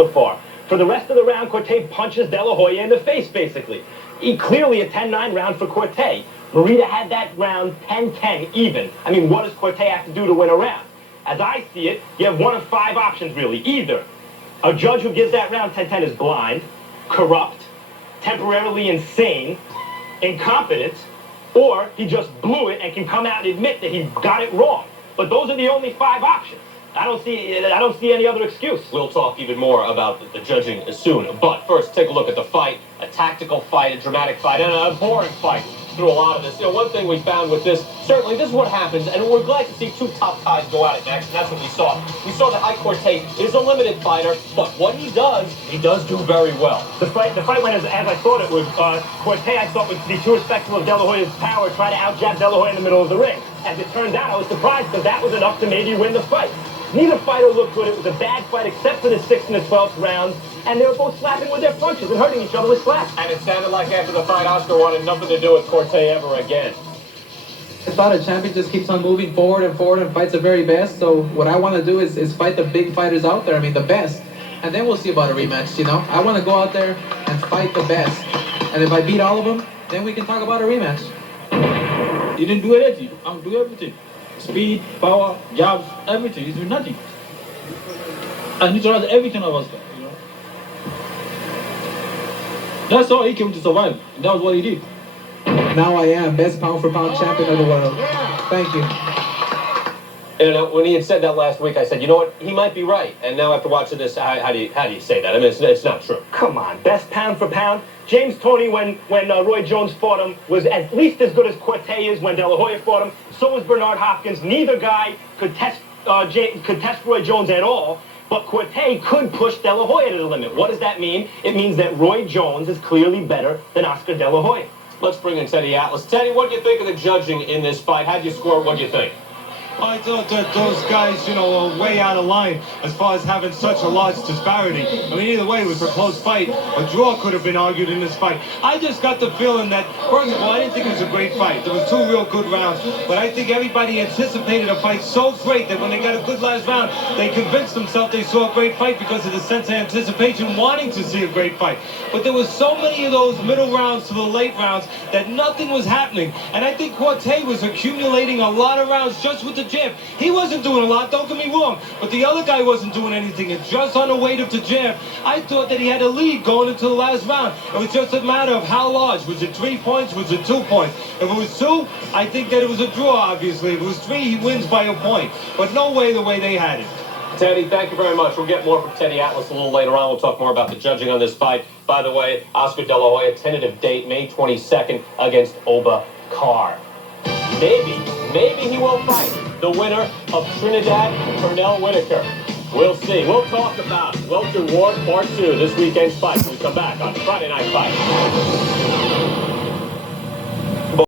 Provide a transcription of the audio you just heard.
so far. For the rest of the round, Quartey punches Delahoya in the face, basically. Clearly a 10-9 round for Quartey. Marita had that round 10-10 even. I mean, what does Quartey have to do to win a round? As I see it, you have one of 5 options, really. Either a judge who gives that round 10-10 is blind, corrupt, temporarily insane, incompetent, or he just blew it and can come out and admit that he got it wrong. But those are the only 5 options. I don't see any other excuse. We'll talk even more about the judging soon. But first, take a look at the fight. A tactical fight, a dramatic fight, and a boring fight through a lot of this. You know, one thing we found with this, certainly this is what happens, and we're glad to see 2 top guys go at it next, and that's what we saw. We saw that Quartey is a limited fighter, but what he does do very well. The fight went as I thought it would. Quartey, I thought, would be too respectful of Delahoya's power, try to out-jab Delahoya in the middle of the ring. As it turned out, I was surprised because that was enough to maybe win the fight. Neither fighter looked good. It was a bad fight except for the 6th and the 12th rounds, and they were both slapping with their punches and hurting each other with slaps. And it sounded like after the fight, Oscar wanted nothing to do with Quartey ever again. I thought a champion just keeps on moving forward and fights the very best. So what I want to do is fight the big fighters out there. I mean, the best. And then we'll see about a rematch, you know. I want to go out there and fight the best. And if I beat all of them, then we can talk about a rematch. He didn't do anything. I'm doing everything. Speed, power, jabs, everything. He's doing nothing. And he tried everything of us, you know. That's all he came to survive. That was what he did. Now I am best pound for pound champion of the world. Thank you. And when he had said that last week, I said, you know what, he might be right. And now after watching this, how do you say that? I mean, it's not true. Come on, best pound for pound. James Toney, when Roy Jones fought him, was at least as good as Quartey is when Delahoya fought him. So was Bernard Hopkins. Neither guy could test Roy Jones at all. But Quartey could push Delahoya to the limit. What does that mean? It means that Roy Jones is clearly better than Oscar Delahoya. Let's bring in Teddy Atlas. Teddy, what do you think of the judging in this fight? How'd you score? What do you think? I thought that those guys, you know, are way out of line as far as having such a large disparity. I mean, either way, it was a close fight. A draw could have been argued in this fight. I just got the feeling that, first of all, I didn't think it was a great fight. There was 2 real good rounds, but I think everybody anticipated a fight so great that when they got a good last round, they convinced themselves they saw a great fight because of the sense of anticipation, wanting to see a great fight. But there was so many of those middle rounds to the late rounds that nothing was happening. And I think Quartey was accumulating a lot of rounds just with the jab. He wasn't doing a lot, don't get me wrong, but the other guy wasn't doing anything. And just on the weight of the jab, I thought that he had a lead going into the last round. It was just a matter of how large. Was it 3 points? Was it 2 points? If it was 2, I think that it was a draw, obviously. If it was 3, he wins by a point. But no way the way they had it. Teddy, thank you very much. We'll get more from Teddy Atlas a little later on. We'll talk more about the judging on this fight. By the way, Oscar Delahoya, tentative date, May 22nd against Oba Carr. Maybe he will fight the winner of Trinidad Pernell Whitaker. We'll see. We'll talk about Welter Ward Part 2, this weekend's fight when we come back on Friday Night Fight.